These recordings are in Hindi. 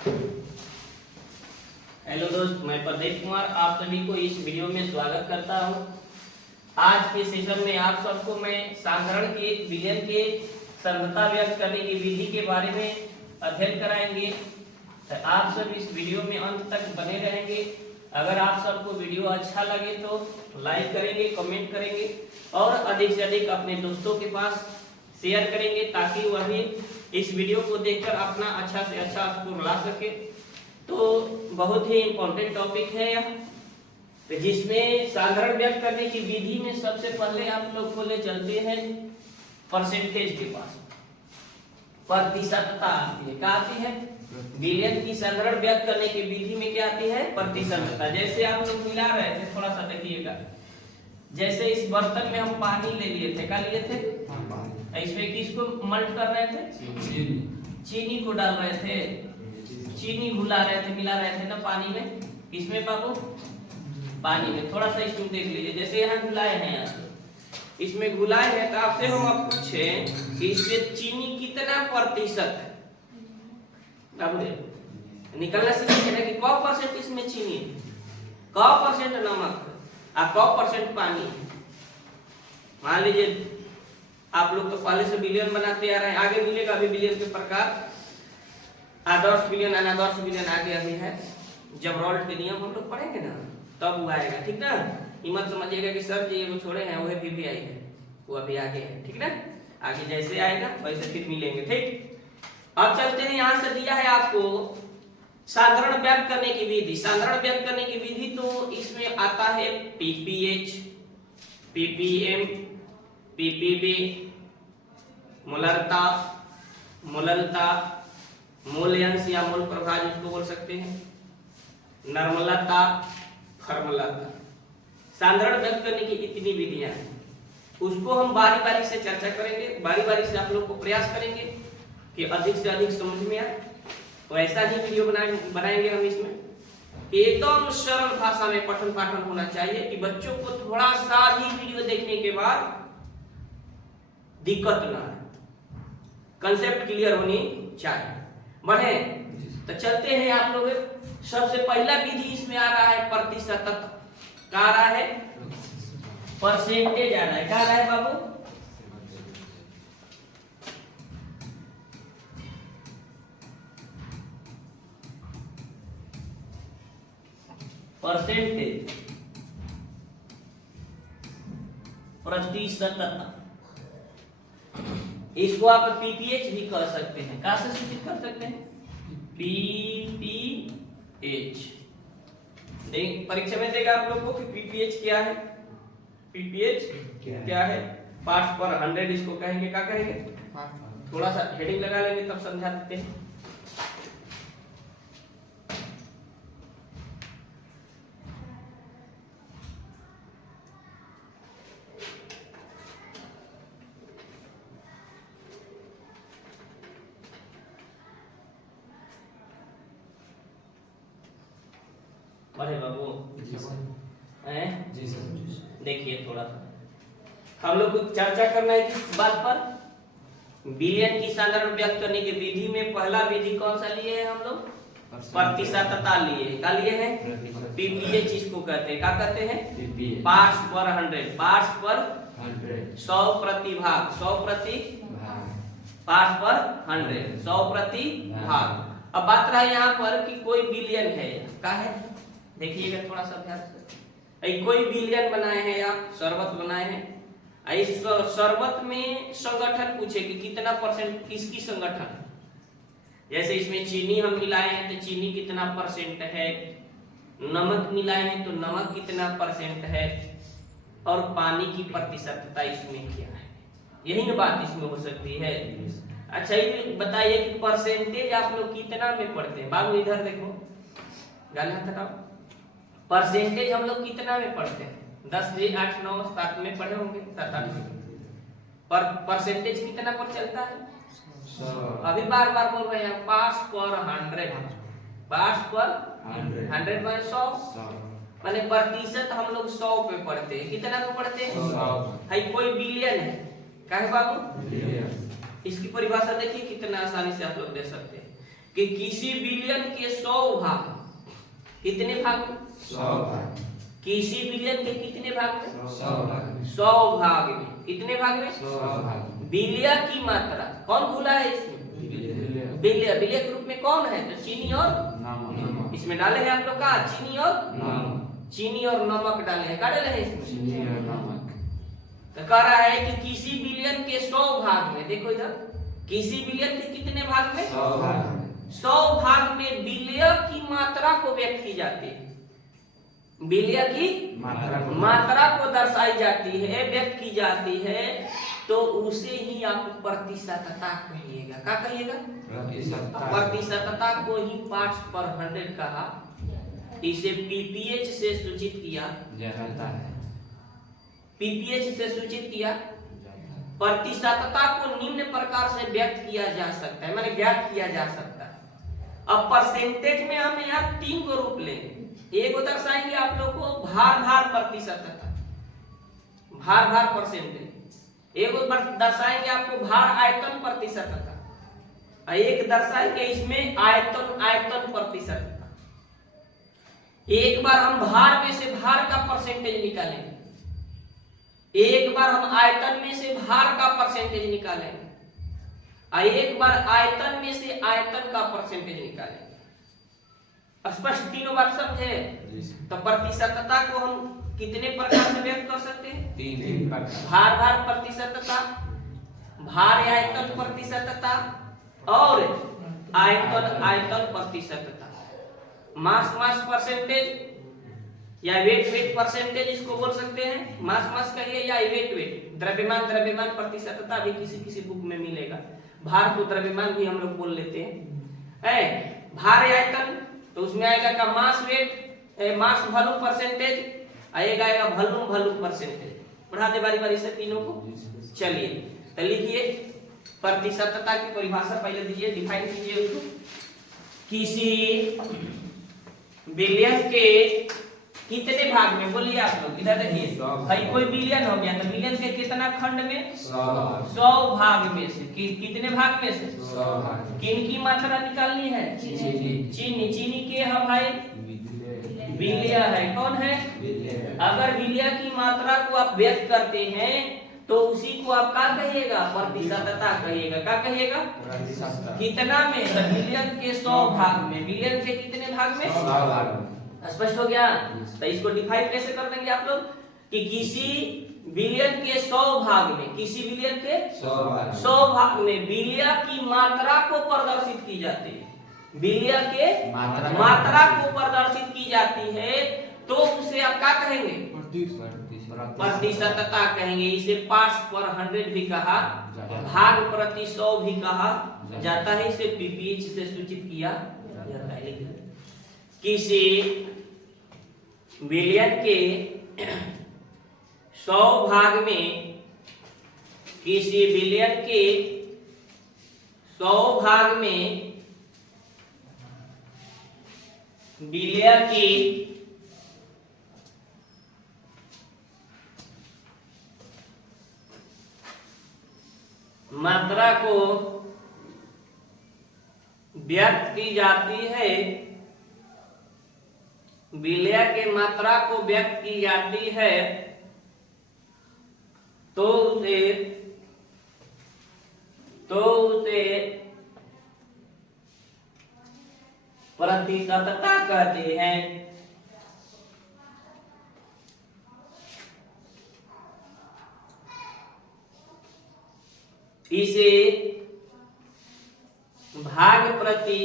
हेलो दोस्त, मैं प्रदीप कुमार आप सभी को इस वीडियो में स्वागत करता हूं। आज के सेशन में आप सबको मैं साधारण के विलयन के संगतता व्यक्त करने की विधि के बारे में अध्ययन कराएंगे। तो आप सब इस वीडियो में अंत तक बने रहेंगे। अगर आप सबको वीडियो अच्छा लगे तो लाइक करेंगे, कमेंट करेंगे और अधिक से अधिक अपने दोस्तों के पास शेयर करेंगे ताकि वह भी इस वीडियो को देखकर अपना अच्छा से अच्छा स्कोर ला सके। तो बहुत ही इम्पोर्टेंट टॉपिक है यह, जिसमें साधारण व्यक्त करने की विधि में सबसे पहले आप लोग को ले चलते हैं परसेंटेज के पास। प्रतिशतता आती है। क्या आती है? विलयन की साधारण व्यक्त करने की विधि में क्या आती है? प्रतिशतता। जैसे आप लोग मिला रहे थे, थोड़ा सा देखिएगा। जैसे इस बर्तन में हम पानी ले लिए थे, क्या लिए थे? इसमें किसको मल्ट कर रहे थे? चीनी को डाल रहे थे, चीनी घुला रहे थे, मिला रहे थे ना पानी में। किसमें बाबू? पानी में। थोड़ा सा इसमें देख लीजिए, जैसे यहाँ घुलाए हैं, यहाँ इसमें घुलाए हैं, तो आपसे हम आप पूछे कि इसमें चीनी कितना प्रतिशत है। निकलना सीखिए ना कि कौ परसेंट इसमें चीनी है, कौ परसेंट नमक और कौ परसेंट पानी है। मान लीजिए आप लोग तो पहले से विलयन बनाते आ रहे हैं, आगे मिलेगा अभी विलयन के प्रकार। आदर्श विलयन, अनादर्श विलयन आगे अभी है। जब रॉल्ट के नियम हम लोग पढ़ेंगे ना तब वो आएगा, ठीक ना। हिम्मत समझिएगा कि सर जी वो छोड़े हैं, वह पीपीआई है, वो अभी आगे है, ठीक ना। आगे जैसे आएगा वैसे फिर मिलेंगे, ठीक। अब चलते हैं, यहाँ से दिया है आपको साधारण व्यक्त करने की विधि। साधारण व्यक्त करने की विधि तो इसमें आता है पीपीएच, पीपीएम, पीपीबी, मोलरता, मोललता, मूल्यांश या मूल प्रभाव जिसको बोल सकते हैं, नर्मलता, फर्मलता। साधारण व्यक्त करने की इतनी विधियां हैं, उसको हम बारी बारी से चर्चा करेंगे, बारी बारी से आप लोग को प्रयास करेंगे कि अधिक से अधिक समझ में आए। तो ऐसा ही वीडियो बनाएंगे हम इसमें। एकदम सरल भाषा में पठन पाठन होना चाहिए कि बच्चों को थोड़ा सा ही वीडियो देखने के बाद दिक्कत ना है, कंसेप्ट क्लियर होनी चाहिए। बढ़े तो चलते हैं आप लोग। सबसे पहला विधि इसमें आ रहा है प्रतिशतता। क्या आ रहा है? परसेंटेज आ रहा है। क्या आ रहा है बाबू? परसेंटेज, प्रतिशतता। इसको आप पीपीएच भी कह सकते हैं। कहां से सूचित कर सकते हैं? पीपीएच। देख परीक्षा में देगा आप लोग को कि पीपीएच क्या है। पीपीएच क्या है? पार्ट्स पर 100 इसको कहेंगे। क्या कहेंगे? थोड़ा सा हेडिंग लगा लेंगे तब समझा देते हैं। अरे बाबू देखिए, थोड़ा सा हम लोग को चर्चा करना है किस बात पर? विलयन की साधारण व्यक्त करने की विधि में पहला विधि कौन सा लिए हैं हम लोग? प्रतिशतता लिए। क्या लिए हैं? पीपीएच इसको कहते हैं। क्या कहते हैं? पार्ट्स पर 100, पार्ट्स पर 100 प्रति भाग, 100 प्रति पार्ट्स पर 100, 100 प्रति भाग। अब बात रहा यहाँ पर कि कोई विलयन है, क्या है? देखिएगा थोड़ा सा ध्यान से। कोई विलयन बनाए हैं या शरबत बनाए हैं, इस शरबत में संगठन पूछे कि कितना परसेंट किसकी संगठन है। जैसे इसमें चीनी हम मिलाए हैं तो चीनी कितना परसेंट है, नमक मिलाए हैं तो नमक कितना परसेंट है, और पानी की प्रतिशतता इसमें क्या है। यही ना बात इसमें हो सकती है। अच्छा ये बताइए कि परसेंटेज आप लोग कितना में पढ़ते हैं? बाबू इधर देखो, गाना हटाओ। परसेंटेज हम लोग कितना में पढ़ते हैं? 10, 8, 9, 7 में पढ़े होंगे, 7, 8 में। पर परसेंटेज कितना पर चलता है? अभी बार बार बोल रहे हैं, पार्ट्स पर 100, पार्ट्स पर 100 बाय 100, माने प्रतिशत हम लोग 100 पे पढ़ते हैं। कितना पे पढ़ते हैं? 100। है कोई बिलियन है, क्या है बाबू? इसकी परिभाषा देखिए कितना आसानी से आप लोग दे सकते हैं। कि किसी बिलियन के 100 भाग, कितने भाग में? 100 भाग। किसी बिलियन के कितने भाग में? 100 भाग। 100 भाग में। कितने भाग में? 100 भाग। बिलिया की मात्रा कौन भूला है इसमें? बिलिया। बिलिया के रूप में कौन है? तो चीनी और नमक। इसमें डाले हैं आप लोग का चीनी और नमक। चीनी और नमक डाले हैं। क्या डाले हैं इसमें? चीनी और नमक। तो कह रहा है कि किसी बिलियन के 100 भाग में, देखो इधर, किसी बिलियन के कितने भाग में? 100 भाग। 100 भाग में बिलिया की मात्रा को व्यक्त की जाती है। बिलिया की मात्रा को दर्शाई जाती है, व्यक्त की जाती है, तो उसे ही आप प्रतिशतता कहिएगा। क्या कहिएगा? प्रतिशतता को ही पार्ट्स पर 100 कहा। इसे पीपीएच से सूचित किया जाता है। पीपीएच से सूचित किया। प्रतिशतता को निम्न प्रकार से व्यक्त किया जा सकता है, माने ज्ञात किया जा सकता है। अब परसेंटेज में हम यहाँ 3 को रूप लेंगे। एक दर्शाएंगे आप लोग को भार प्रतिशतता, भार परसेंटेज। एक दर्शाएंगे आपको भार आयतन प्रतिशतता, और एक दर्शाएंगे इसमें आयतन प्रतिशतता। एक बार हम भार में से भार का परसेंटेज निकालेंगे, एक बार हम आयतन में से भार का परसेंटेज निकालेंगे, और एक बार आयतन में से आयतन का परसेंटेज निकालेंगे। स्पष्ट तीनों बात समझे? तो प्रतिशतता को हम कितने प्रकार से व्यक्त कर सकते हैं? 3 प्रकार। भार प्रतिशतता, भार आयतन प्रतिशतता, और आयतन प्रतिशतता। मास परसेंटेज या वेट परसेंटेज इसको बोल सकते हैं। मास कहिए या वेट। द्रव्यमान प्रतिशतता भी किसी बुक में मिलेगा। भार को द्रव्यमान भी हम लोग बोल लेते हैं। भार आयतन तो उसमें आएगा का मास वॉल्यूम परसेंटेज, आएगा वॉल्यूम परसेंटेज। पढ़ा दे बारी से तीनों को। चलिए तो लिखिए प्रतिशतता की परिभाषा पहले दीजिए, डिफाइन कीजिए उसको। किसी बिलियन के कितने भाग में? बोलिए आप लोग, इधर देखिए भाई, कोई बिलियन हो गया तो बिलियन के कितना खंड में? 100 भाग में से। कितने भाग में से? 100 भाग। किन की मात्रा निकालनी है? चीनी के है भाई, बिलिया है। कौन है? अगर बिलिया की मात्रा को आप व्यक्त करते हैं तो उसी को आप क्या कहिएगा? प्रतिशतता कहिएगा। क्या कहिएगा? कितना में? तो बिलियन के 100 भाग में। बिलियन के कितने भाग में? 100 भाग। स्पष्ट हो गया? तो इसको डिफाइन कैसे कर देंगे आप लोग कि किसी बिलियन के 100 भाग में, किसी बिलियन के 100 भाग में बिलिया की मात्रा को प्रदर्शित की जाती है। बिलिया के मात्रा को प्रदर्शित की जाती है, तो उसे आप क्या कहेंगे? प्रतिशतता कहेंगे। इसे पार्ट्स पर 100 भी कहा, भाग प्रति 100 भी कहा जाता है। इसे पीपीएच से सूचित किया जाता है। किसी बिलियन के 100 भाग में, किसी बिलियन के 100 भाग में बिलिया की मात्रा को व्यक्त की जाती है, बिलिया के मात्रा को व्यक्त की जाती है, तो उसे प्रतिशतता कहते हैं। इसे भाग प्रति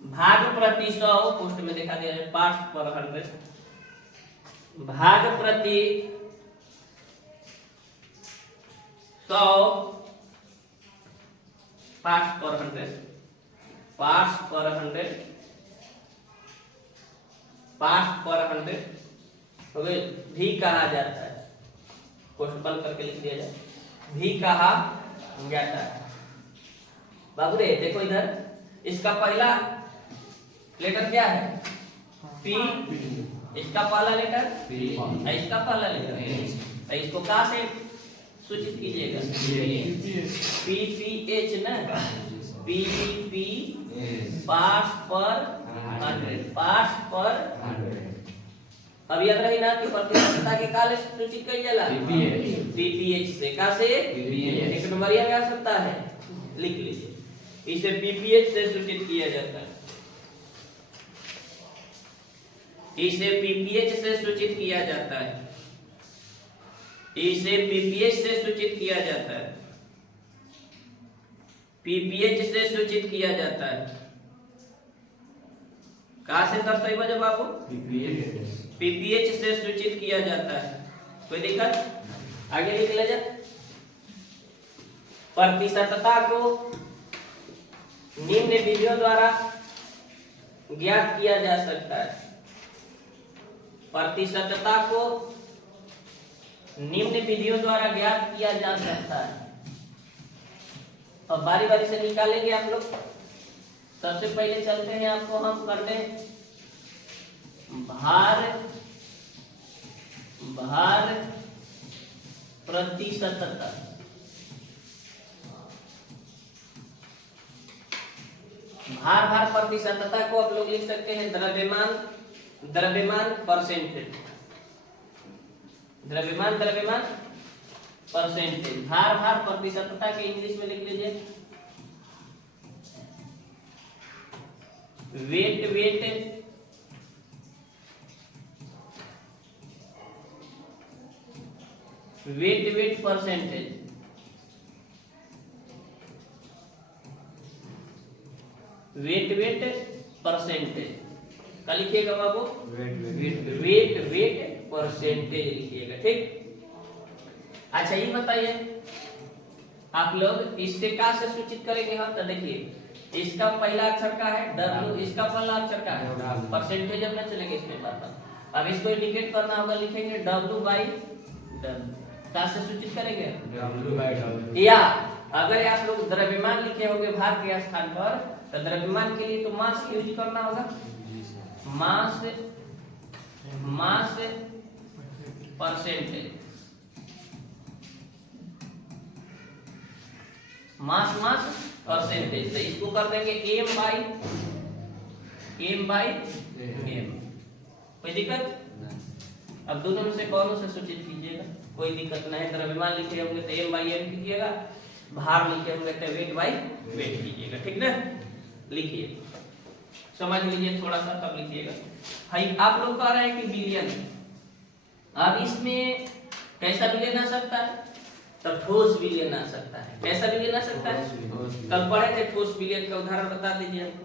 भाग प्रति 100 पोस्ट में देखा दिया है, पार्ट्स पर 100। भाग प्रति 100 पार्ट्स पर 100, पार्ट्स पर 100, पार्ट्स पर 100 हो गए। भी कहा जाता है, क्वेश्चन बंद करके लिख दिया जाए, भी कहा जाता है। बाबू रे देखो इधर, इसका पहला लेटर क्या है? पी। इसका पहला लेटर पी। और इसका पहला लेटर, तो इसको कहाँ से सूचित कीजिएगा? पी पी एच ना, पी पी पी पार्ट्स पर 100, पार्ट्स पर 100। अब याद रही ना कि प्रतिशतता के काल से सूचित कई जाला PPH। पीपीएच से, का से PPH। एक नंबर ये आ सकता है, लिख लीजिए, इसे पीपीएच से सूचित किया जाता है, इसे पीपीएच से सूचित किया जाता है, इसे पीपीएच से सूचित किया जाता है, पीपीएच से सूचित किया जाता है। कहां से दर्शाइबा जब आपको? पीपीएच से सूचित किया जाता है। कोई दिक्कत? आगे लिख ले जा। प्रतिशतता को निम्न विधियों द्वारा ज्ञात किया जा सकता है। प्रतिशतता को निम्न विधियों द्वारा ज्ञात किया जा सकता है। अब बारी बारी से निकालेंगे आप लोग। सबसे पहले चलते हैं आपको हम करने भार प्रतिशतता। भार प्रतिशतता को आप लोग लिख सकते हैं द्रव्यमान परसेंटेज, द्रव्यमान परसेंटेज। भार प्रतिशतता के इंग्लिश में लिख लीजिए वेट परसेंटेज। वेट परसेंटेज क्या लिखिएगा बाबू? वेट परसेंटेज लिखिएगा, ठीक। अच्छा ये बताइए आप लोग इससे क्या से सूचित करेंगे हम? तो देखिए इसका पहला अक्षर क्या है? डब्ल्यू। इसका पहला अक्षर क्या है? परसेंटेज। अब ना चलेंगे इसमें बात। अब इसको इंडिकेट करना होगा, लिखेंगे डब्ल्यू बाई डब्ल्यू। क्या से सूचित करेंगे? W by W. या अगर आप लोग द्रव्यमान लिखे होंगे भार के स्थान पर, तो द्रव्यमान के लिए तो मास यूज करना होगा। Mass percentage, mass percentage. तो इसको कर देंगे एम बाई एम। कोई दिक्कत? अब दोनों में से कौन से सूचित कीजिएगा? कोई दिक्कत नहीं। द्रव्यमान लिखे होंगे तो एम बाई एम कीजिएगा, भार लिखे होंगे तो वेट बाई वेट कीजिएगा, ठीक ना। लिखिए, समझ लीजिए थोड़ा सा तब लिखिएगा। भाई आप लोग कह रहे हैं कि बिलियन, अब इसमें कैसा बिलियन आ सकता है? तो ठोस बिलियन आ सकता है। कैसा बिलियन आ सकता है? कल पढ़े थे ठोस बिलियन का उदाहरण, बता दीजिए हमको।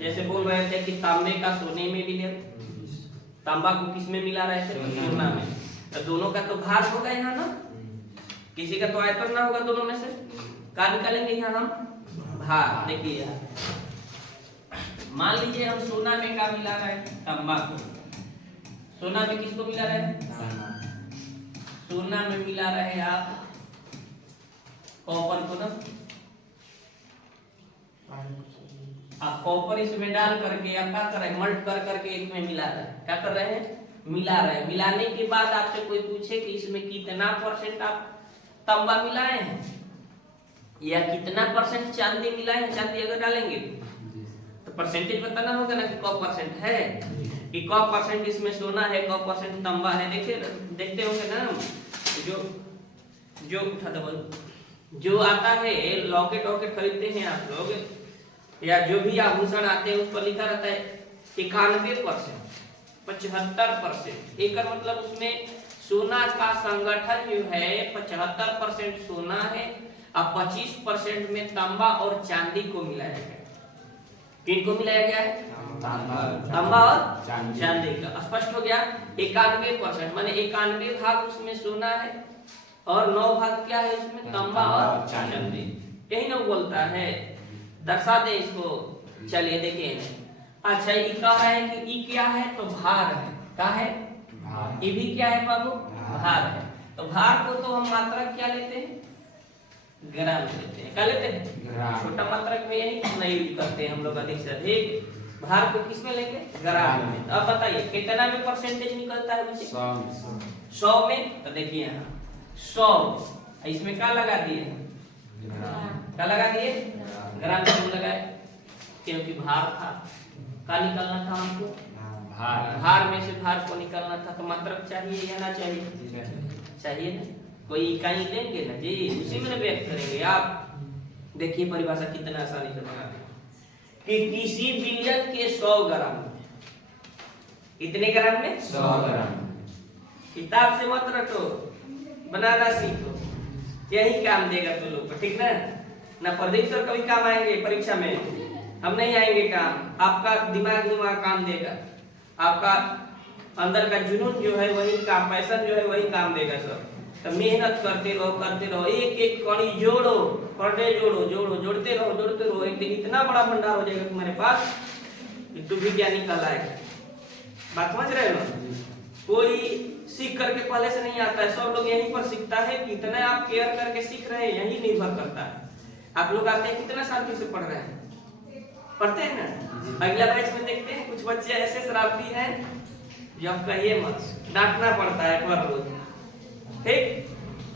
जैसे बोल रहे थे कि तांबे का सोने में विलयन, तांबा को किस में मिला रहे थे? सोना में। तो दोनों का तो भार होगा यहाँ ना, किसी का तो आयतन ना होगा दोनों में से। क्या निकालेंगे यहाँ हम? भार। देखिए मान लीजिए हम सोना में क्या मिला रहे हैं? तांबा को। सोना में किसको मिला रहे हैं? सोना में मिला रहे आप कॉपर को ना। आप कॉपर इसमें डाल करके या क्या कर रहे हैं? मल्ट कर करके एक में मिला रहे हैं। क्या कर रहे हैं? मिला रहे हैं। मिलाने के बाद आपसे कोई पूछे कि इसमें कितना परसेंट आप तांबा मिलाए हैं या कितना परसेंट चांदी मिलाए हैं, चांदी अगर डालेंगे तो परसेंटेज बताना होगा ना कि कौ परसेंट है, कि कौ परसेंट इसमें सोना है, कौ परसेंट तांबा है। देखिए देखते होंगे ना, जो उठा दो, जो आता है लॉकेट वॉकेट खरीदते हैं आप लोग, या जो भी आभूषण आते हैं उस पर लिखा रहता है 91%, 75%। एक मतलब उसमें सोना का संगठन जो है 75% सोना है और 25% में तांबा और चांदी को मिलाया गया। किनको मिलाया गया है? तांबा और चांदी का। स्पष्ट हो गया। 91% माने 91 भाग उसमें सोना है और 9 भाग क्या है उसमें? तांबा और चांदी। यही ना बोलता है, दर्शा दे इसको। चलिए देखिए, अच्छा ये कह रहा है कि ई क्या है? तो भार है। क्या है? ये भी क्या है बाबू? भार है। तो भार को तो हम मात्रक क्या लेते हैं? ग्राम लेते हैं, क्या लेते हैं? ग्राम। छोटा मात्रक में यही इतना यूज करते हैं हम लोग अधिक से अधिक। भार को किस में लेंगे? ग्राम में। अब बताइए कितना में परसेंटेज निकलता है बच्चे? 100 में। तो देखिए यहाँ 100, इसमें क्या लगा दिए? क्या लगा दिए? ग्राम क्यों लगाए? क्योंकि भार था, क्या निकलना था हमको? भार में से भार को निकालना था, तो मात्रक चाहिए या ना चाहिए? चाहिए ना। कोई इकाई लेंगे ना जी, उसी में व्यक्त करेंगे। आप देखिए परिभाषा कितना आसानी से बना कि किसी बिलियन के 100 ग्राम में, कितने ग्राम में? 100 ग्राम। किताब से मत रटो, बनाना सीखो, यही काम देगा तुम लोग को, ठीक ना। प्रदीप सर कभी काम आएंगे परीक्षा में, हम नहीं आएंगे काम। आपका दिमाग काम देगा, आपका अंदर का जुनून जो है वही काम, पैशन जो है वही काम देगा सर। तो मेहनत करते रहो, एक एक कड़ी जोड़ो, पर डे जोड़ो, जोड़ते रहो। एक दिन इतना बड़ा भंडार हो जाएगा तुम्हारे पास कि तू भी ज्ञानी कहलाएगा। बात समझ रहे हो? कोई सीख करके पहले से नहीं आता है, सब लोग यहीं पर सीखता है। कितना आप केयर करके सीख रहे हैं यही निर्भर करता है। आप लोग आते हैं कितना शांति से पढ़ रहे हैं, पढ़ते हैं ना। अगला बैच में देखते हैं कुछ बच्चे ऐसे शरारती हैं जब कहिए मत, डांटना पड़ता है पर रोज, ठीक।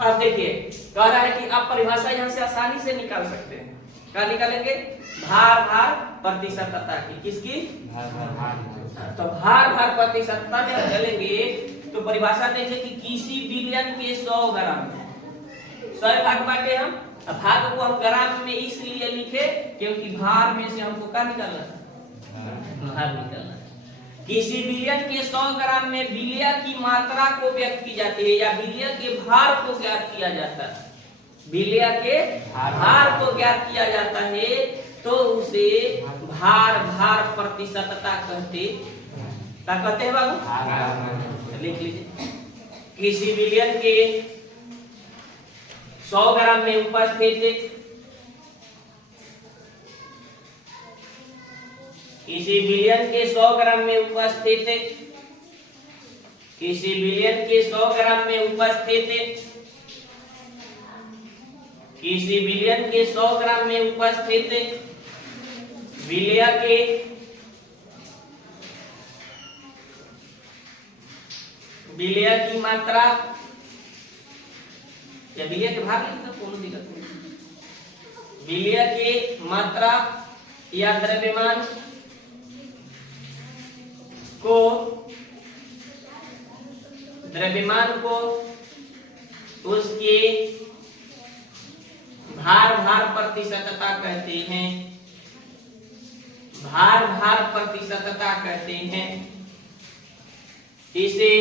अब देखिए कह रहा है कि आप परिभाषा यहाँ से आसानी से निकाल सकते हैं। क्या निकालेंगे? भार प्रतिशतता की, किसकी? तो भार प्रतिशतता में चलेंगे तो परिभाषा देंगे कि किसी बिलियन के 100 ग्राम में 100 भाग बांटे हम। अब भाग को हम ग्राम में इसलिए लिखे क्योंकि भार में से हमको क्या निकालना था? भार निकालना। किसी बिलियन के 100 ग्राम में बिलिया की मात्रा को व्यक्त की जाती है या बिलिया के भार को ज्ञात किया जाता है। बिलिया के भार को ज्ञात किया जाता है तो उसे भार प्रतिशतता कहते। क्या कहते हैं बाबू? लिख लीजिए। किसी बिलियन के 100 ग्राम में उपस्थित किसी बिलियन के 100 ग्राम में उपस्थित किसी बिलियन के 100 ग्राम में उपस्थित किसी बिलियन के 100 ग्राम में उपस्थित बिलिया की मात्रा या बिलिया के भाग लिखना कोनो दिक्कत नहीं। बिलिया की मात्रा या द्रव्यमान को उसके भार प्रतिशतता कहते हैं। भार प्रतिशतता कहते हैं। इसे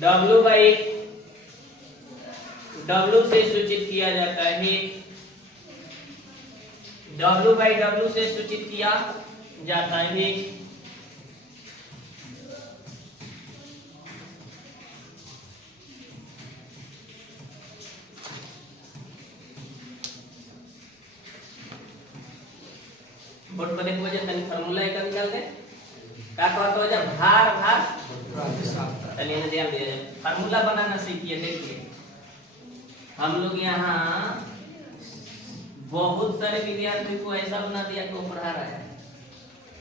W से सूचित किया जाता है। W से सूचित किया जाता है। बोर्ड पर देखो वजह तनी फार्मूला एक निकाल दे। क्या कहता हो जा? भार चलिए ध्यान दीजिए, फार्मूला बनाना सीखिए। देखिए हम लोग यहाँ बहुत सारे विद्यार्थी को ऐसा बना दिया कि वो पढ़ा रहा है,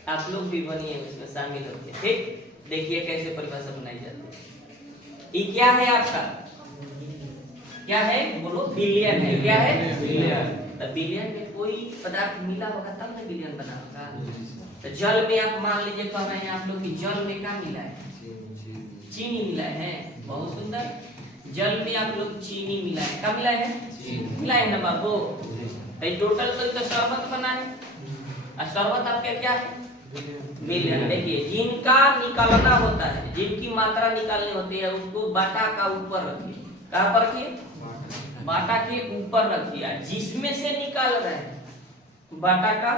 आप लोग भी बनिए उसमें शामिल होते। ठीक, देखिए कैसे परिभाषा बनाई जाती है। ये क्या है आपका? क्या है? बोलो। बिलियन है। क्या है? बिलियन। तो बिलियन में कोई पदार्थ मिला होगा तब ना बिलियन बना होगा। तो जल में आप मान लीजिए कह रहे हैं आप लोग कि जल में क्या मिला है? चीनी मिला है। बहुत सुंदर। जल में आप लोग चीनी मिला है। क्या मिला है? मिला है ना बाबू। टोटल तो शरबत बना है और शरबत आपका क्या है? बिलियन। देखिए जिनका निकालना होता है, जिनकी मात्रा निकालनी होती है उसको बाटा का ऊपर रखिए। कहाँ पर रखिए? बाटा के ऊपर रखिए। जिसमें से निकाल रहे हैं बाटा का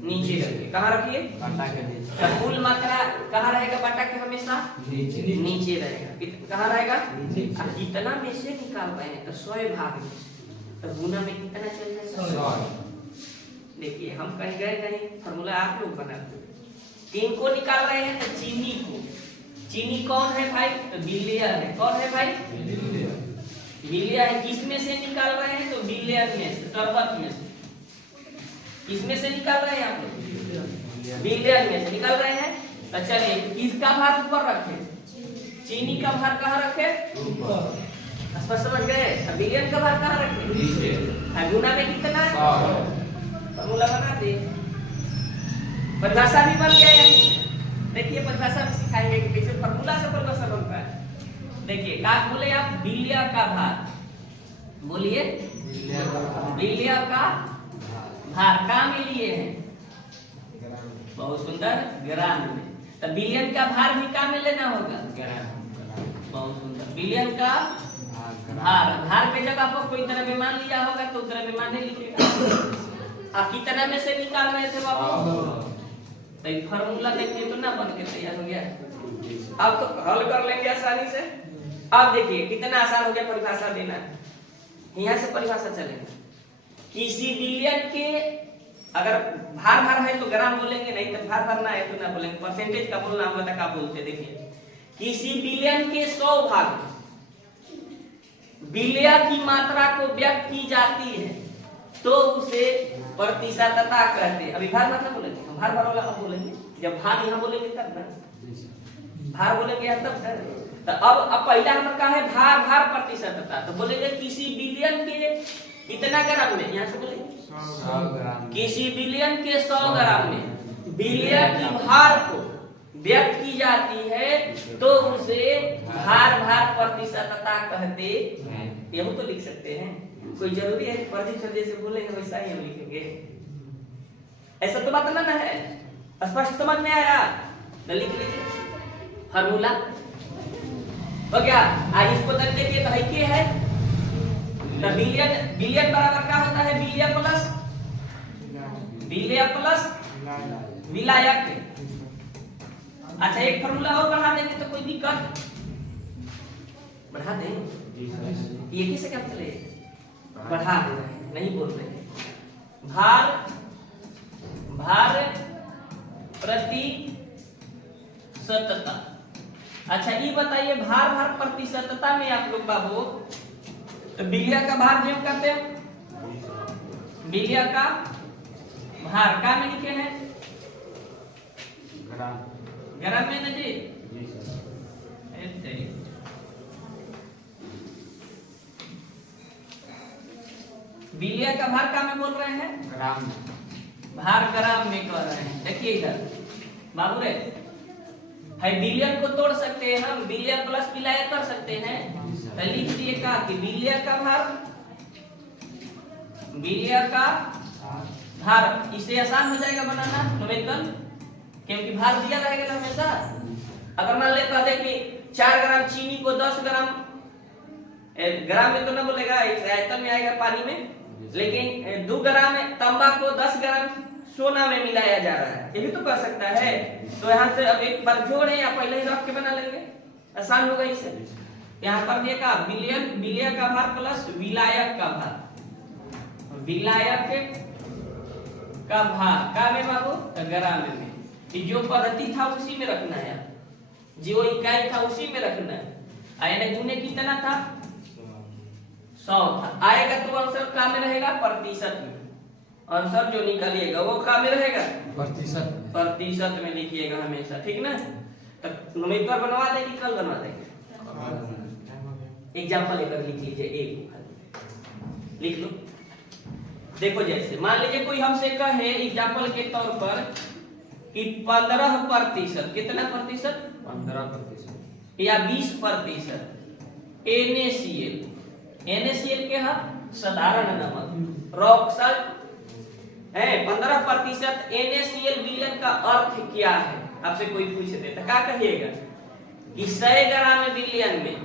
नीचे रखिए। कहाँ रखिए? बाटा के नीचे। तो कुल मात्रा कहाँ रहेगा? बाटा के हमेशा नीचे रहेगा। कहाँ रहेगा? कितना में से निकाल रहे हैं? तो 100 भाग में, तो गुना में कितना चल जाएगा? 100। देखिए हम कहीं गए नहीं, फार्मूला आप लोग बनाते हैं। 3 को निकाल रहे हैं तो चीनी को, चीनी कौन है भाई? तो बिलियन है। कौन है भाई? बिलियन है। किस में से निकाल रहे हैं? तो बिलियन में से, शरबत में से। किस में से निकाल रहे हैं आप लोग? बिलियन में से निकाल रहे हैं। तो चलिए किसका भार ऊपर रखे? चीनी का भार कहाँ रखे? स्पष्ट समझ गए? बिलियन का भार कहाँ रखे? गुना में कितना? फॉर्मूला बना दे। परिभाषा भी बन गया है। देखिए परिभाषा में सिखाएंगे कि कैसे फॉर्मूला से परिभाषा बनता है। देखिए क्या बोले आप? बिलियन का भार। बोलिए बिलियन का भार कहाँ में लिए हैं? बहुत सुंदर, ग्राम में। तो बिलियन का भार भी कहाँ में लेना होगा? बहुत सुंदर। बिलियन का भार, भार पे जब आपको कोई तरह में मान लिया होगा तो उतना में मान लिखिएगा। आप कितना में से निकाल रहे थे बाबू? तो फॉर्मूला देखिए तो ना बन के तैयार हो गया। अब तो हल कर लेंगे आसानी से। अब देखिए कितना आसान हो गया परिभाषा देना। यहाँ से परिभाषा चलेगा। किसी बिलियन के अगर भार भार है तो ग्राम बोलेंगे, नहीं तो भार भरना है तो ना बोलेंगे। परसेंटेज का बोलना होगा तो क्या बोलते? देखिए किसी बिलियन के 100 भाग बिलियन की मात्रा को व्यक्त की जाती है तो उसे प्रतिशतता कहते हैं। अभी भार भरना बोलेंगे, भार भर वाला अब बोलेंगे। जब भार यहाँ बोलेंगे तब ना, भार बोलेंगे यहाँ तब ना। तो अब पहला हमारा क्या है? भार भार प्रतिशतता। तो बोलेंगे किसी बिलियन के कितना ग्राम में? यहाँ से बोलेंगे 100 ग्राम। किसी बिलियन के 100 ग्राम में बिलियन की भार को व्यक्त की जाती है तो उसे भार भार प्रतिशतता कहते हैं। यही तो लिख सकते हैं। कोई जरूरी है प्रदीप सर जैसे बोलेंगे वैसा ही हम लिखेंगे? ऐसा तो बात ना है। स्पष्ट समझ में आया? तो लिख लीजिए फॉर्मूला हो गया। आज इसको तक देखिए तो है क्या है? तो बिलियन, बिलियन बराबर क्या होता है? बिलियन प्लस विलायक। अच्छा एक फॉर्मूला और बढ़ा देंगे तो कोई दिक्कत? बढ़ा दें? ये किसे क्या चले? बढ़ा दे रहे हैं, नहीं बोल रहे हैं। भार भार प्रतिशतता। अच्छा ये बताइए भार भार प्रतिशतता में आप लोग बाबू तो बिलियन का भार जो करते हैं, बिलियन का भार का में लिखे हैं? ग्राम में ना जी? बिलियन का भार का में बोल रहे हैं? ग्राम। भार ग्राम में कह रहे हैं। देखिए इधर बाबू रे है, बिलियन को तोड़ सकते हैं हम, बिलियन प्लस विलायक कर सकते हैं। तो लिख दिए का कि बिलियन का भार, बिलियन का भार। इसे आसान हो जाएगा बनाना न्यूमेरिकल, क्योंकि भार दिया रहेगा ना हमेशा। अगर मान ले कहते कि 4 ग्राम चीनी को 10 ग्राम, ग्राम में तो ना बोलेगा, आयतन में आएगा पानी में, लेकिन 2 ग्राम तांबा को 10 ग्राम सोना में मिलाया जा रहा है, ये भी तो कर सकता है। तो यहाँ से अब एक बार जोड़े या पहले ही रख के बना लेंगे, आसान होगा इसे। यहाँ पर देखा बिलियन, बिलियन का भार प्लस विलायक का भार, विलायक का भार का में बाबू ग्राम में। जो पद्धति था उसी में रखना है, जो इकाई था उसी में रखना है। यानी गुने कितना था? 100 था। आएगा तो आंसर का में रहेगा? प्रतिशत में। आंसर जो निकालिएगा वो का में रहेगा? प्रतिशत में लिखिएगा हमेशा, ठीक ना? तो न्यूमेरिकल बनवा देंगे, कल बनवा देंगे। एग्जांपल लेकर लिख लीजिए, एक लिख लो। देखो जैसे मान लीजिए कोई हमसे कहे एग्जांपल के तौर पर कि 15%, कितना प्रतिशत? 15% या 20% NaCl, NaCl के है साधारण नमक, रॉक सॉल्ट है। 15% NaCl विलयन का अर्थ क्या है? आपसे कोई पूछ दे तो क्या कहिएगा कि 100 ग्राम विलयन में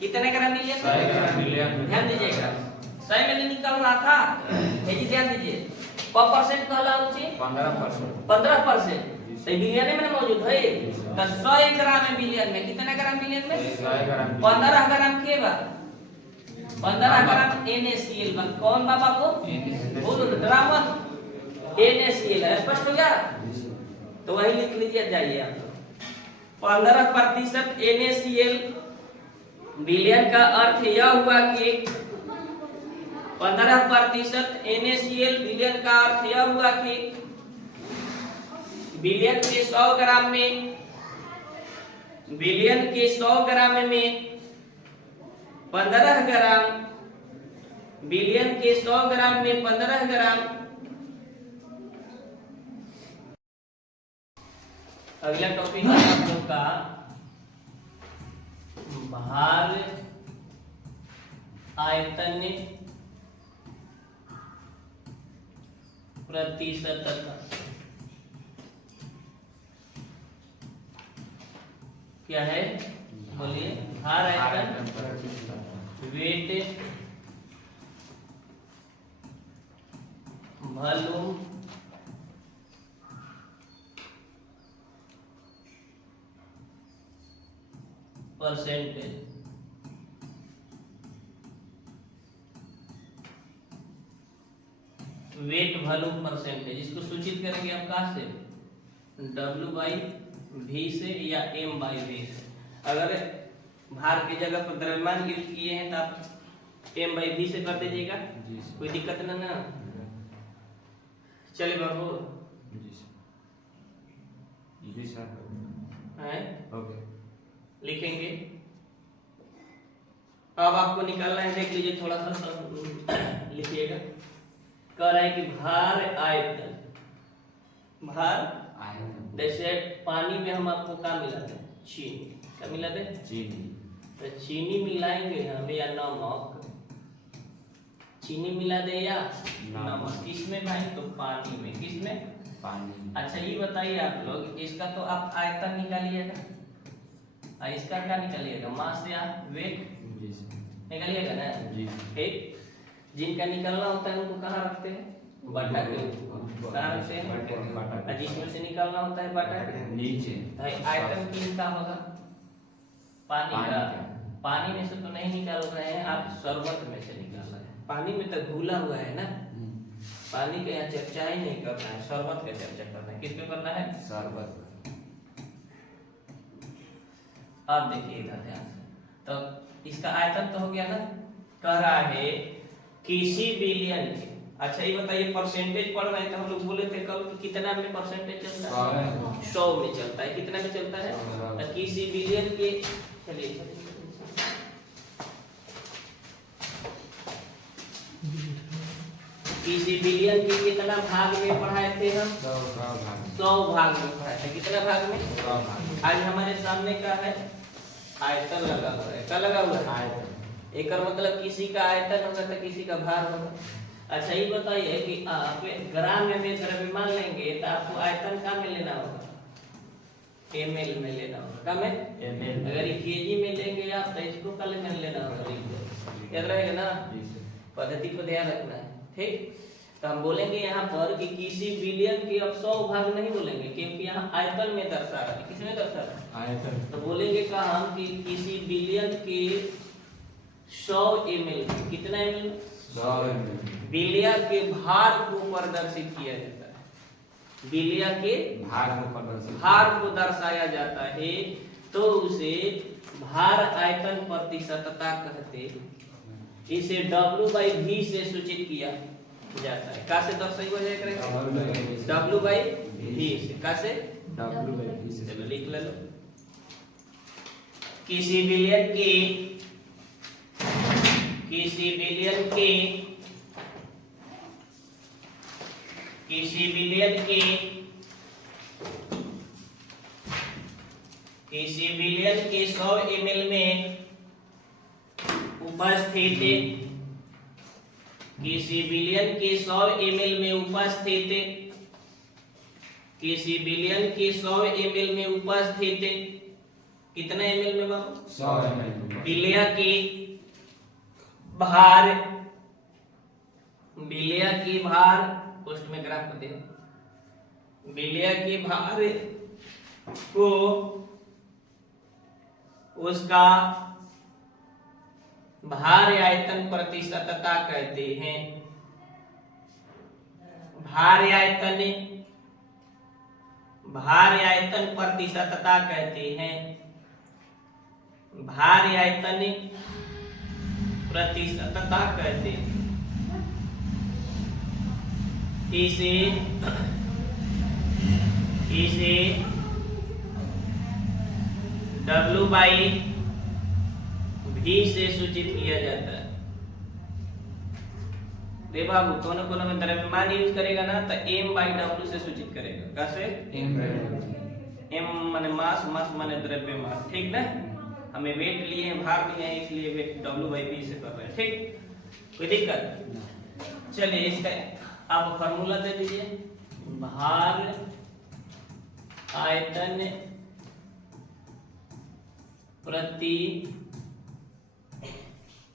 कितने ग्राम विलयन? 100 ग्राम विलयन में। ध्यान दीजिएगा 100 में नहीं निकल रहा था, ये जी ध्यान दीजिए। पर परसेंट कहला उसे 15%। तो विलयन में मौजूद है। तो 100 ग्राम विलयन में कितना ग्राम विलयन में? 100 ग्राम। 15 ग्राम के बा 15 ग्राम NaCl बन। कौन बाबा को? बोलो ड्रामन NaCl। स्पष्ट हो गया? तो वही लिख लीजिए, जाइए आप 15% NaCl, बिलियन का अर्थ यह हुआ कि 15% NaCl बिलियन का अर्थ यह हुआ कि बिलियन के 100 ग्राम में 15 ग्राम, बिलियन के 100 ग्राम में 15 ग्राम। अगला टॉपिक है आप लोग का भार आयतन प्रतिशतता। क्या है बोलिए? भार आयतन weight volume percentage. Weight volume percentage, इसको सूचित करेंगे आप कहाँ से? W/V से या M/V से। अगर भार की जगह पर द्रव्यमान यूज किए हैं तो आप M/V से कर दीजिएगा, कोई दिक्कत ना। चलिए बाबू जी सर है ओके लिखेंगे। अब आपको निकालना है, देख लीजिए थोड़ा सा लिखिएगा। कह रहा है कि भार आयतन, भार जैसे पानी में हम आपको क्या मिलाते हैं? चीनी। क्या मिलाते हैं? चीनी। तो चीनी मिलाएंगे हम या नमक? चीनी मिला दे या नमक? किसमें भाई? तो पानी में। किसमें? पानी। अच्छा ये बताइए आप लोग, इसका तो आप आयतन निकालिएगा, इसका क्या निकालिएगा? मास या वेट निकालिएगा ना जी। ठीक, जिनका निकालना होता है उनको कहाँ रखते हैं? बटा के ऊपर। कहाँ रखते हैं? जिसमें से निकालना होता है बटा के नीचे। आयतन किसका होगा? पानी का। पानी में से तो नहीं निकाल रहे हैं आप, शरबत में से निकाल रहे हैं। पानी में तो घुला हुआ है ना, पानी का यहाँ चर्चा ही नहीं करना है, शरबत का चर्चा करना है। किस पे करना है? शरबत। अब देखिए इधर ध्यान से, तो इसका आयतन तो हो गया ना। कह रहा है किसी बिलियन के, अच्छा ये बताइए परसेंटेज पढ़ रहे हैं तो हम लोग बोले थे कल कि कितना में परसेंटेज चलता है? 100 में चलता है। कितना में चलता है? तो किसी बिलियन के, चलिए किसी बिलियन के कितना भाग में पढ़ाए थे हम? 100 भाग में पढ़ाए थे। कितना भाग में? 100 भाग। आज हमारे सामने का है आयतन लगा हुआ है। क्या लगा हुआ है? आयतन। एक मतलब किसी का आयतन होगा तो किसी का भार होगा। अच्छा ये बताइए कि आप ग्राम में द्रव्यमान लेंगे तो आपको आयतन का में लेना होगा? ml में लेना होगा। क्या में? ml। अगर ये kg में लेंगे आप तो इसको कल में लेना होगा। याद रहेगा ना, पद्धति को ध्यान रखना है। ठीक, तो हम बोलेंगे यहाँ पर कि किसी बिलियन के, अब 100 भाग नहीं बोलेंगे क्योंकि यहाँ आयतन में दर्शा रहा है। किसमें दर्शा रहा है? आयतन। तो बोलेंगे का हम कि किसी बिलियन के 100 ml, कितना ml? 100 ml। बिलिया के भार को प्रदर्शित किया जाता है। बिलिया के भार को दर्शाया जाता है, तो उसे भार आयतन प्रतिशतता कहते हैं। इसे W/V से सूचित किया जाता है। का से दर्शाई करेंगे? W/V से। का से? W/V से। चलो लिख लो। किसी बिलियन के किसी बिलियन के 100 ml में उपस्थित, किसी बिलियन के 100 ml में उपस्थित, किसी बिलियन के 100 ml में उपस्थित, कितना ml में बाबू? 100 ml। बिलिया के भार, बिलिया की भार, पोस्ट में ग्राफ को दे, बिलिया की भार को उसका भार आयतन प्रतिशतता कहते हैं। भार आयतन भार आयतन प्रतिशतता कहते हैं। भार आयतन प्रतिशतता कहते हैं। इसे W बाई V से सूचित किया जाता है। रे बाबू कौन कौन में द्रव्यमान यूज करेगा ना तो M बाई W से सूचित करेगा। कैसे? M माने मास, मास माने द्रव्यमान। ठीक ना? हमें वेट लिए हैं, भार लिए हैं, इसलिए वेट W बाई V से कर रहे हैं। ठीक, कोई दिक्कत? चलिए इसका आप फॉर्मूला दे दीजिए। भार आयतन प्रति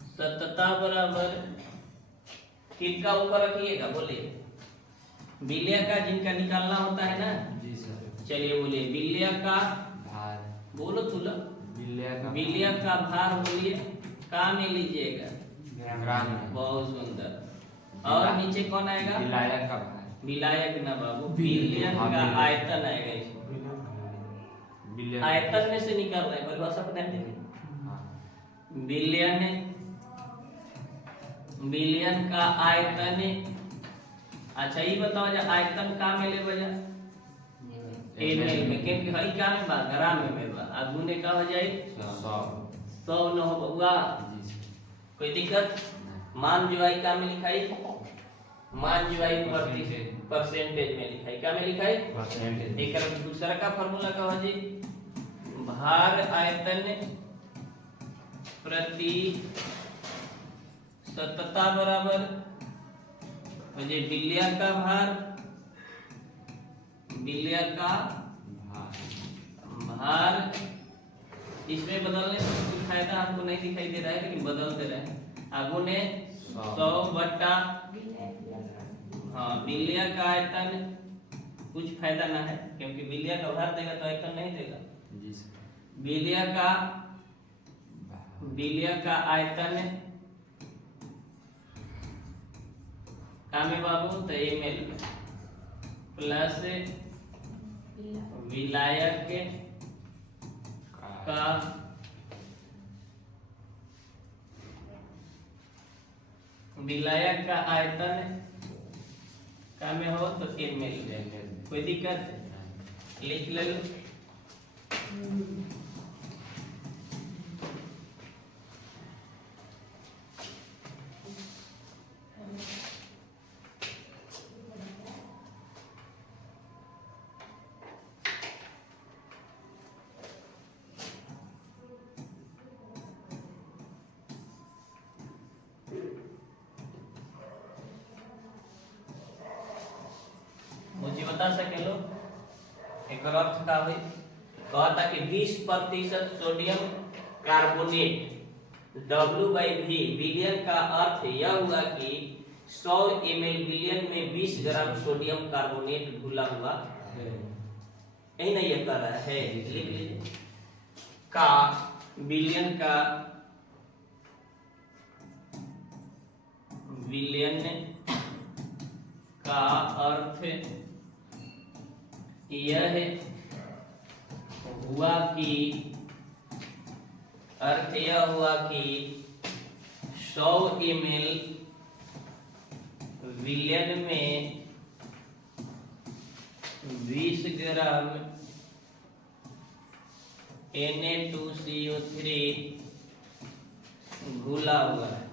सतता बराबर किसका ऊपर रखिएगा बोलिए? बिलिया का, जिनका निकालना होता है ना। जी सर। चलिए बोलिए बिलिया का भार। बोलो तुला। बिलिया का भार बोलिए, का में लीजिएगा? ग्राम में। बहुत सुंदर। और नीचे कौन आएगा? विलायक का भार। विलायक ना बाबू, बिलियन का आयतन आएगा इसमें। आयतन में से निकाल रहे हैं, परिभाषा को ध्यान दीजिए। बिलियन का आयतन। अच्छा ये बताओ जा आयतन का में ले बजा एमएल में, क्योंकि हई का में बा ग्राम में बा, आगू ने का हो जाए 100 न हो बउआ। कोई दिक्कत? मान जो आई का में लिखाई, मान जो आई परसेंटेज में लिखाई, का में लिखाई परसेंटेज। एक दूसरा का फार्मूला का हो जी, भार आयतन प्रति सतता बराबर मुझे बिलिया का भार, बिलिया का भार। इसमें बदलने से कोई फायदा हमको नहीं दिखाई दे रहा है, लेकिन बदल दे रहे हैं। आगू ने 100 बटा हाँ बिलिया का आयतन, कुछ फायदा ना है क्योंकि बिलिया का भार देगा तो आयतन नहीं देगा। बिलिया का आयतन का में बाबू तो ml प्लस विलायक का विलायक का आयतन का में हो तो ml। कोई दिक्कत? लिख लो। मुझे बता सके लो एक अर्थ का हुई कहता कि 20% सोडियम कार्बोनेट W/V बिलियन का अर्थ यह हुआ कि 100 ml बिलियन में 20 ग्राम सोडियम कार्बोनेट घुला हुआ है। यही नहीं ये कह रहा है, लिख लीजिए। का बिलियन का अर्थ यह हुआ कि 100 ml विलियन में 20 ग्राम Na2CO3 घुला हुआ है।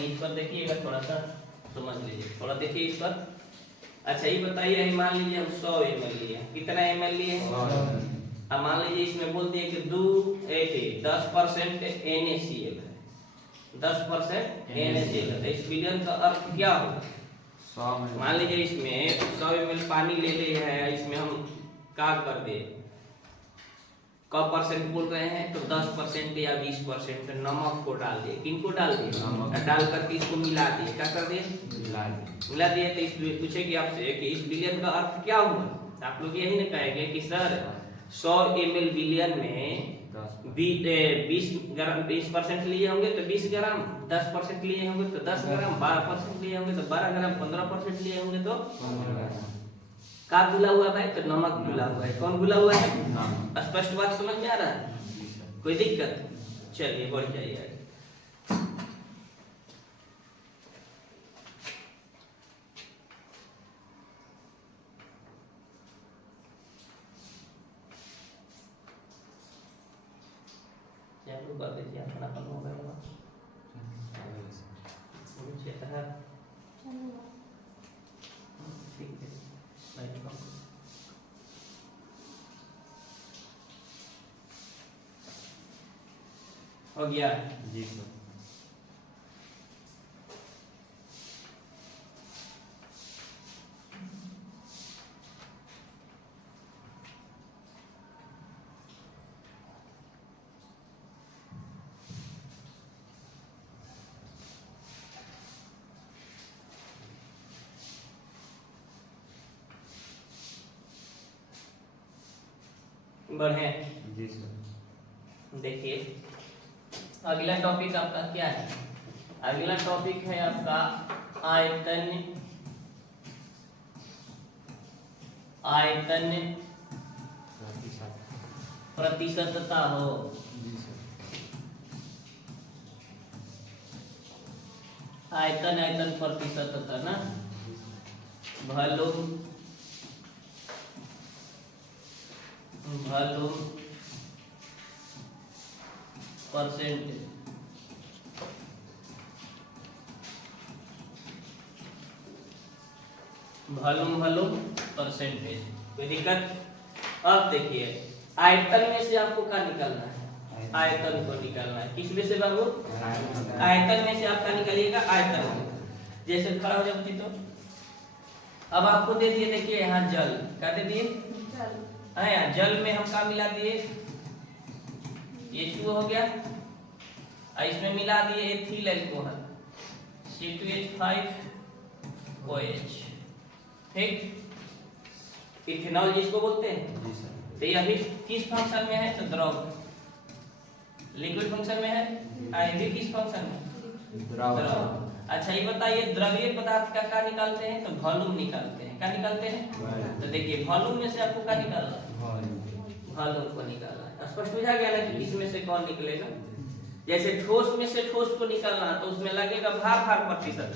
इस पर देखिएगा, थोड़ा सा समझ लीजिए, थोड़ा देखिए इस पर। अच्छा ये बताइए, मान लीजिए हम 100 ml लिए, कितना ml लिए? अब मान लीजिए इसमें बोल दिए कि 10% NaCl है, 10% NaCl है। तो इस विलयन का अर्थ क्या होगा? 100 में मान लीजिए इसमें 100 ml पानी ले ले है, इसमें हम क्या कर दे, कब परसेंट बोल रहे हैं तो 10% या 20% नमक को डाल दिए। किनको डाल दिए? नमक। डाल करके इसको मिला दिए। क्या कर दिए? मिला दिए। मिला दिए। तो इसमें पूछेगी आपसे कि इस बिलियन का अर्थ क्या हुआ, तो आप लोग यही ना कहेंगे कि सर 100 ml बिलियन में 20 ग्राम 20% लिए होंगे तो 20 ग्राम, 10% लिए होंगे तो 10 ग्राम, 12% लिए होंगे तो 12 ग्राम, 15% लिए होंगे तो का घुला हुआ है? तो नमक घुला हुआ है। कौन घुला हुआ है? नमक। स्पष्ट बात समझ में आ रहा है? कोई दिक्कत? चलिए बढ़ जाइए आगे। चालू कर दीजिए अपना अपन मोबाइल में। ठीक है। हो गया? जी सर। बढ़े। जी सर। देखिए अगला टॉपिक आपका क्या है? अगला टॉपिक है आपका आयतन। आयतन प्रतिशतता हो। जी सर। आयतन प्रतिशतता ना, वॉल्यूम परसेंटेज। Volume percentage. कोई दिक्कत? अब देखिए आयतन में से आपको क्या निकालना है? आयतन को निकालना है। किस में से बाबू? आयतन में से आप क्या निकालिएगा? आयतन। जैसे खड़ा हो जाओ तो अब आपको दे दिए, देखिए यहाँ जल क्या दे दिए? जल। जल में हम क्या मिला दिए? H2O हो गया, और इसमें मिला दिए एथिल अल्कोहल C2H5OH। ठीक, इथेनॉल जिसको बोलते हैं। जी सर। तो ये अभी किस फंक्शन में है? तो द्रव लिक्विड फंक्शन में है। अभी किस फंक्शन में? द्रव। अच्छा ये बताइए द्रवीय पदार्थ का क्या निकालते हैं? तो वॉल्यूम निकालते हैं। क्या निकालते हैं? तो देखिए वॉल्यूम में से आपको क्या निकालना है? वॉल्यूम को निकालना है। स्पष्ट बुझा गया ना कि इसमें से कौन निकलेगा? जैसे ठोस में से ठोस को निकालना तो उसमें लगेगा भार प्रतिशत।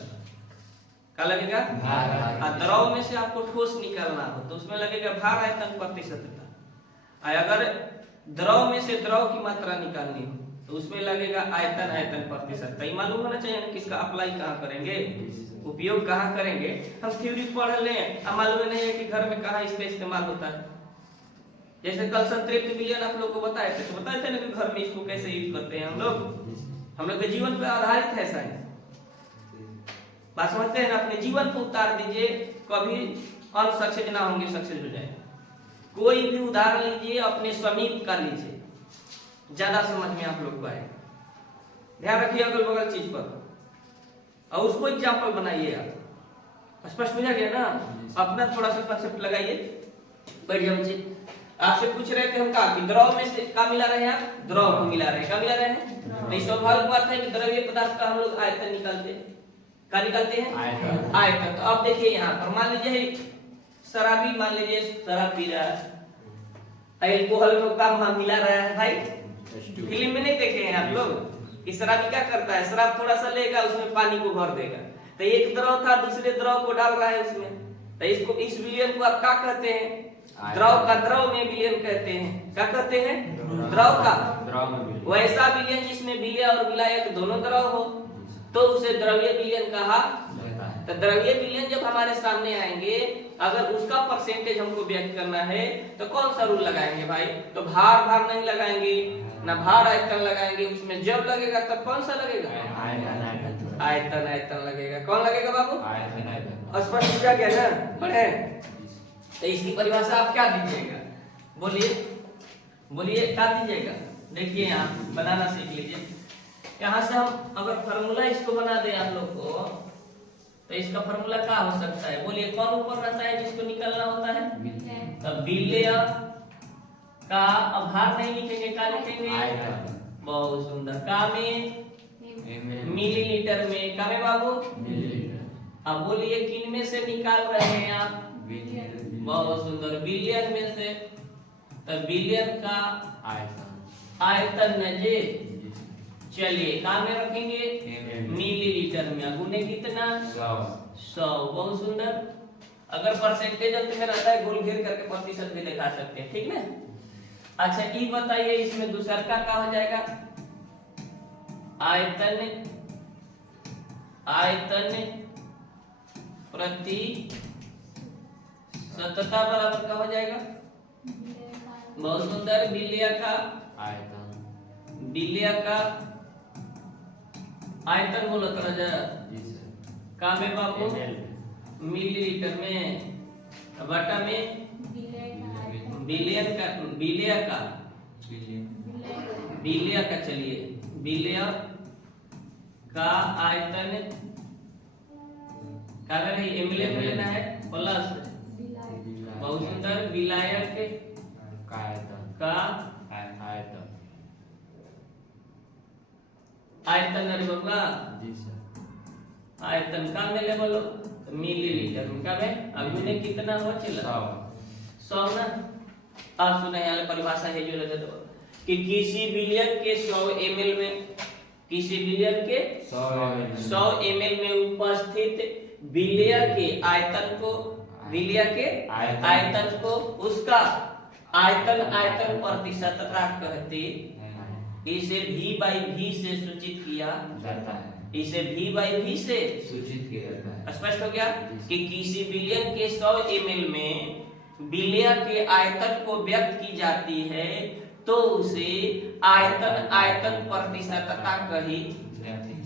क्या लगेगा? भार। द्रव में से आपको ठोस निकालना हो तो उसमें लगेगा भार आयतन प्रतिशतता। अगर द्रव में से द्रव की मात्रा निकालनी हो तो उसमें लगेगा आयतन प्रतिशतता। ये मालूम होना चाहिए ना किसका अप्लाई कहाँ करेंगे, उपयोग कहाँ करेंगे। हम थ्योरी पढ़ लें, अब मालूम नहीं है कि घर में कहाँ इसका इस्तेमाल होता है। जैसे कल संतृप्त विलयन आप लोग को बताए थे, तो बताए थे ना कि घर में इसको कैसे यूज करते हैं हम लोग के जीवन पे आधारित है साइंस। बात समझते हैं ना? अपने जीवन को उतार दीजिए, कभी अनसक्सेस ना होंगे, सक्सेस हो जाए। कोई भी उदाहरण लीजिए, अपने समीप का लीजिए, ज्यादा समझ में आप लोग को आए। ध्यान रखिए अगल बगल चीज पर, और उसको एग्जाम्पल बनाइए आप। स्पष्ट हो गया ना? अपना थोड़ा सा कंसेप्ट लगाइए। बैठ जाओ बच्चे। आपसे पूछ रहे थे हम का कि द्रव में से क्या मिला रहे हैं? आप द्रव को मिला रहे हैं। क्या मिला रहे हैं? तो स्वाभाविक बात है कि द्रवीय पदार्थ का हम लोग आयतन निकालते हैं। क्या निकालते हैं? आयतन। तो अब देखिए यहाँ पर मान लीजिए शराबी, मान लीजिए शराब पी रहा है, अल्कोहल में क्या मिला रहा है भाई? फिल्म में नहीं देखे हैं आप लोग कि शराबी क्या करता है? शराब थोड़ा सा लेगा, उसमें पानी को भर देगा। तो एक द्रव था, दूसरे द्रव को डाल रहा है उसमें। तो इसको, इस विलयन को आप क्या कहते हैं? द्रव का द्रव में विलयन कहते हैं। क्या कहते हैं? द्रव का द्रव में। वैसा विलयन जिसमें विलय और विलायक दोनों द्रव हो तो उसे द्रवीय विलयन कहा। तो द्रवीय विलयन जब हमारे सामने आएंगे, अगर उसका परसेंटेज हमको व्यक्त करना है तो कौन सा रूल लगाएंगे भाई? तो भार नहीं लगाएंगे, ना भार आयतन लगाएंगे। उसमें जब लगेगा तब कौन सा लगेगा? आयतन लगेगा। कौन लगेगा बाबू? स्पष्ट हो गया ना? पढ़े जी सर। तो इसकी परिभाषा आप क्या दीजिएगा? बोलिए बोलिए क्या दीजिएगा? देखिए यहाँ बनाना सीख लीजिए। यहाँ से हम अगर फार्मूला इसको बना दे आप लोग को, तो इसका फार्मूला क्या हो सकता है? बोलिए कौन ऊपर रहता है जिसको निकालना होता है? तो बिलिय का आभार नहीं लिखेंगे, क्या लिखेंगे? बहुत सुंदर। का में मिलीलीटर में, का में बाबू अब बोलिए किन में से निकाल रहे हैं आप? बहुत सुंदर, बिलियन में से। तो बिलियन का आयतन में जे, चलिए का में रखेंगे मिलीलीटर में, गुने कितना? 100। बहुत सुंदर। अगर परसेंटेज अंत में रहता है गोल घेर करके प्रतिशत भी दिखा सकते हैं, ठीक ना? अच्छा ये बताइए इसमें दूसरा का क्या हो जाएगा? आयतन प्रति सतता बराबर का हो जाएगा? बहुत सुंदर। बिलिया का आयतन बोलो तो राजा का में बाबू मिलीलीटर में, बटा में बिलिया का चलिए बिलिया का आयतन का नहीं एमएल में लेना है प्लस। बहुत सुंदर। विलायक का आयतन अरे बाबा आयतन का में ले बोलो मिलीलीटर में, का में अब मैंने कितना हो चला 100 ना? आप सुना यहाँ परिभाषा है जो रहता है कि किसी बिलियन के 100 ml में, किसी बिलियन के 100 ml में उपस्थित बिलिया के आयतन को उसका आयतन प्रतिशतता कहते, इसे V/V से सूचित किया जाता है। इसे V/V से सूचित किया जाता है। स्पष्ट हो गया कि किसी बिलियन के 100 ml में बिलिया के आयतन को व्यक्त की जाती है तो उसे आयतन प्रतिशतता कही जाती है।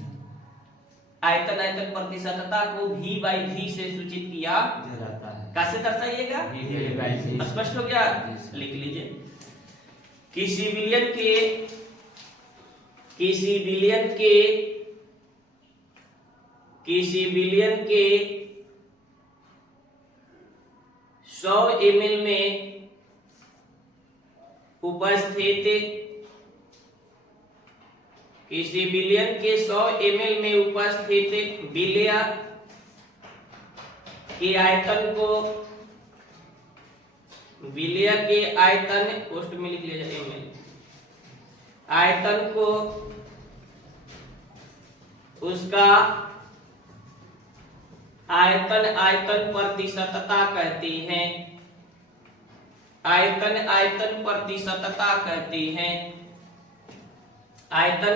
आयतन प्रतिशतता को V/V से सूचित किया जाता है। कैसे दर्शाइएगा? V/V। स्पष्ट हो गया? लिख लीजिए। किसी बिलियन के 100 ml में उपस्थित, किसी बिलियन के 100 ml में उपस्थित बिलिया के आयतन को, बिलिया के आयतन पोस्ट में लिख लिया जाए ml, आयतन को उसका आयतन प्रतिशतता कहती हैं। आयतन प्रतिशतता कहती हैं। आयतन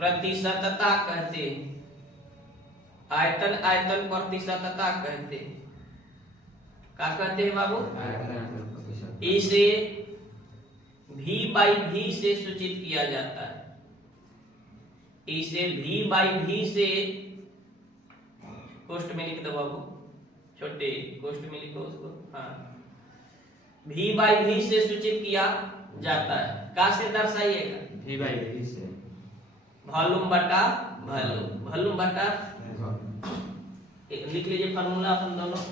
प्रतिशतता कहते, आयतन प्रतिशतता कहते, क्या कहते हैं बाबू? इसे V/V से सूचित किया जाता है। इसे V/V से कोष्ठ में लिख दो बाबू, छोटे कोष्ठ में लिखो उसको। हाँ, V/V से सूचित किया जाता है। कैसे दर्शाइएगा? V/V से वॉल्यूम बटा वॉल्यूम बटा लिख लीजिए फार्मूला अपन दोनों।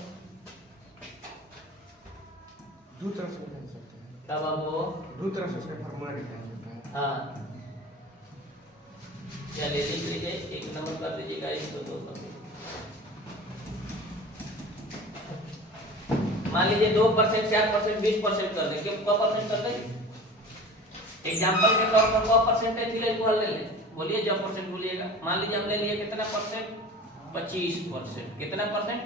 दो तरह से लिख सकते हैं। क्या बाबू? दो तरह से इसका फार्मूला निकाल सकते हैं। हाँ चलिए लिख लीजिए, एक नंबर कर दीजिएगा इसको, 2 नंबर। मान लीजिए 2%, 4%, 20% कर दें। क्या परसेंट कर दें? एग्जाम्पल के तौर पर 100% है, को हल ले लें। बोलिए जब परसेंट बोलिएगा। मान लीजिए हमने लिया कितना परसेंट? 25%। कितना परसेंट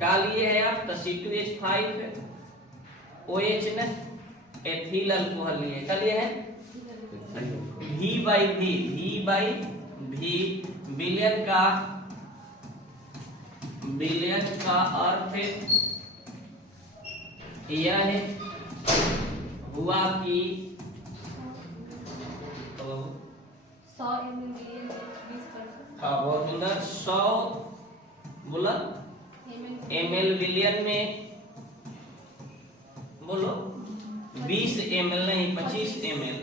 का लिए है आप? तो C2H5 है, OH ने एथिल अल्कोहल लिए, क्या लिए है? V/V बिलियन का अर्थ यह है हुआ कि 100 ml 20%। हाँ बहुत सुंदर। 100 बोला ml बिलियन में बोलो 20 ml नहीं 25 ml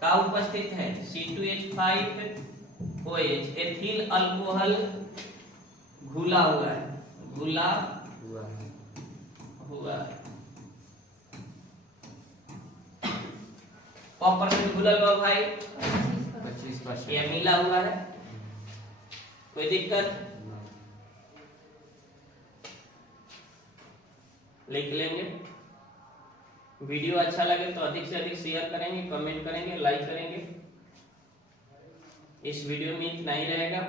का उपस्थित है C2H5OH एथिल अल्कोहल घुला हुआ है, घुला हुआ है। हुआ है। 1% घुलल बा भाई, 25%। ये मिला हुआ है, कोई दिक्कत? लिख लेंगे। वीडियो अच्छा लगे तो अधिक से अधिक शेयर करेंगे, कमेंट करेंगे, लाइक करेंगे। इस वीडियो में इतना ही रहेगा।